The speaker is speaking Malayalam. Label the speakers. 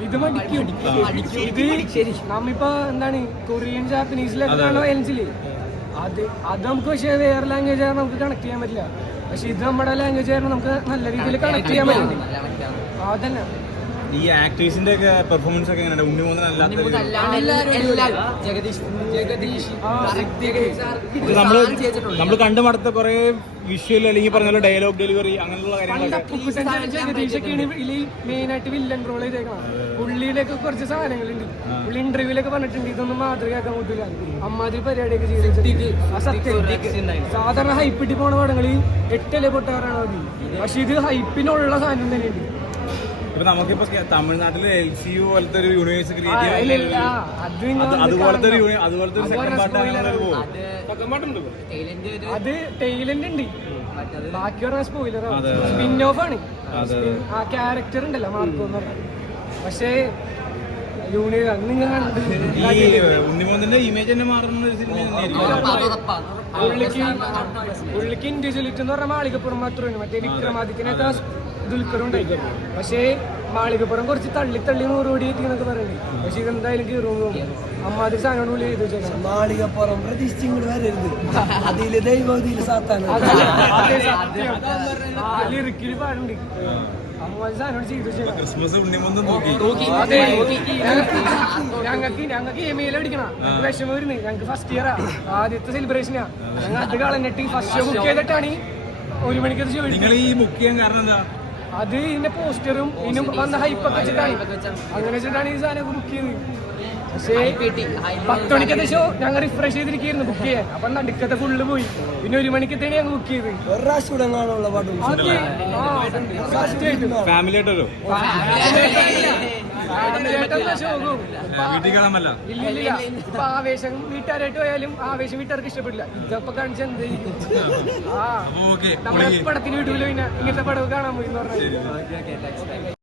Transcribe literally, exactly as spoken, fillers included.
Speaker 1: ഇത് മടിക്കും. ഇത് നമ്മിപ്പോ എന്താണ് കൊറിയൻ ജാപ്പനീസിലൊക്കെ കാണുന്ന വയലൻസില് അത് അത് നമുക്ക് പക്ഷേ വേറെ ലാംഗ്വേജ് ആയിരുന്നു നമുക്ക് കണക്ട് ചെയ്യാൻ പറ്റില്ല. പക്ഷെ ഇത് നമ്മുടെ ലാംഗ്വേജ് ആയിരുന്നു നമുക്ക് നല്ല രീതിയിൽ കണക്ട് ചെയ്യാൻ പറ്റും. അതന്നെ
Speaker 2: ഈ ആക്ടേഴ്സിന്റെ ഒക്കെ പെർഫോമൻസ് ഒക്കെ എങ്ങനെയാണ്? ഉണ്ണിമൂന്നൻ അല്ലാത്ത നമ്മള് നമ്മൾ കണ്ടു മടുത്ത കുറെ വിഷ്വൽ അല്ലെങ്കിൽ പറഞ്ഞ ഡയലോഗ് ഡെലിവറി അങ്ങനെയുള്ള കാര്യങ്ങളൊക്കെ
Speaker 1: ജഗദീഷൊക്കെയാണ് ഇതിൽ മെയിൻ ആയിട്ട് വില്ലൻ റോൾ ചെയ്തേക്കണം. പുള്ളിയിലൊക്കെ കുറച്ച് സാധനങ്ങളുണ്ട്. പുള്ളി ഇന്റർവ്യൂലൊക്കെ പറഞ്ഞിട്ടുണ്ട് ഇതൊന്നും മാതൃകയാക്കാൻ പറ്റില്ല, അമ്മാതിരി പരിപാടിയൊക്കെ ചെയ്ത്. സാധാരണ ഹൈപ്പിട്ടി പോണ പടങ്ങളിൽ എട്ടല്ലേ പൊട്ടാറാണ് മതി, പക്ഷെ ഇത് ഹൈപ്പിനുള്ള സാധനം തന്നെയുണ്ട്.
Speaker 2: ഇപ്പൊ നമുക്കിപ്പോ തമിഴ്നാട്ടില് എൽ സി യു പോലത്തെ ഒരു യൂണിവേഴ്സ് ക്രിയേറ്റ് അതുപോലത്തെ ഒരു അതുപോലത്തെ ഒരു സെക്കൻഡ് പാർട്ട്
Speaker 1: അത് ടൈലന്റ് ഉണ്ട്. ബാക്കി പറഞ്ഞ സ്പോയിലർ സ്പിൻ ഓഫ് ആണ്. ആ ക്യാരക്ടർ ഉണ്ടല്ലോ മാർക്കോ എന്ന് പറഞ്ഞ. പക്ഷേ
Speaker 2: ഉണ്ണിമൂന്നന്റെ ഇമേജ് തന്നെ മാറുന്ന
Speaker 1: പുള്ളിക്ക് ഇൻഡിവിജ്വലിറ്റി എന്ന് പറഞ്ഞാൽ മാളികപ്പുറം മാത്രമേ. മറ്റേ വിക്രമാദിത്യനൊക്കെ ദുൽഖറും ഉണ്ടായിരിക്കും. പക്ഷേ മാളികപ്പുറം കുറച്ച് തള്ളി തള്ളി നൂറ് കോടി എന്നൊക്കെ പറയുന്നുണ്ട്. പക്ഷെ ഇതെന്തായാലും കീറും. അമ്മാതിരി സാധനം ഉള്ളിൽ ചെയ്ത് വെച്ചാൽ മാളികപ്പുറം പ്രതീക്ഷിച്ചിങ്ങോട്ട് വരരുത്. അതില് ദൈവതിയില് സാത്താൻ ലിറിക്കിൽ പാടുണ്ട്. ഞങ്ങൾക്ക് ഞങ്ങൾക്ക് ഇമെയിൽ അടിക്കണം. ഞങ്ങൾക്ക് വിഷമം വരുന്നത്. ഞങ്ങൾക്ക് ഫസ്റ്റ് ഇയറാ, ആദ്യത്തെ സെലിബ്രേഷനാ. ഞങ്ങൾ അത് കളഞ്ഞിട്ട് ഫസ്റ്റ് ബുക്ക് ചെയ്തിട്ടാണ് ഒരു മണിക്ക് അത് ഇതിന്റെ പോസ്റ്ററും ഇതിനും വന്ന ഹൈപ്പൊക്കെ വെച്ചിട്ടാണ് അങ്ങനെ വെച്ചിട്ടാണ് ഈ സാധനം ബുക്ക് ചെയ്തത്. പക്ഷേ പത്ത് മണിക്കത്തെ ഷോ ഞങ്ങൾ റിഫ്രഷ് ചെയ്തിരിക്കുന്നു ബുക്ക് ചെയ്യാൻ. അപ്പൊ നടുക്കത്തെ ഫുള്ള് പോയി. പിന്നെ ഒരു മണിക്കത്തേണ് ഞങ്ങൾ ബുക്ക് ചെയ്ത്. ഇപ്പൊ ആവേശം വീട്ടുകാരായിട്ട് പോയാലും ആവേശം വീട്ടുകാർക്ക് ഇഷ്ടപ്പെടില്ല. ഇതപ്പൊ കാണിച്ച എന്തായിരിക്കും? ആ നമ്മളെ പടത്തിന് വിടൂല. പിന്നെ ഇങ്ങനത്തെ പടവ് കാണാൻ പോയി എന്ന് പറഞ്ഞാൽ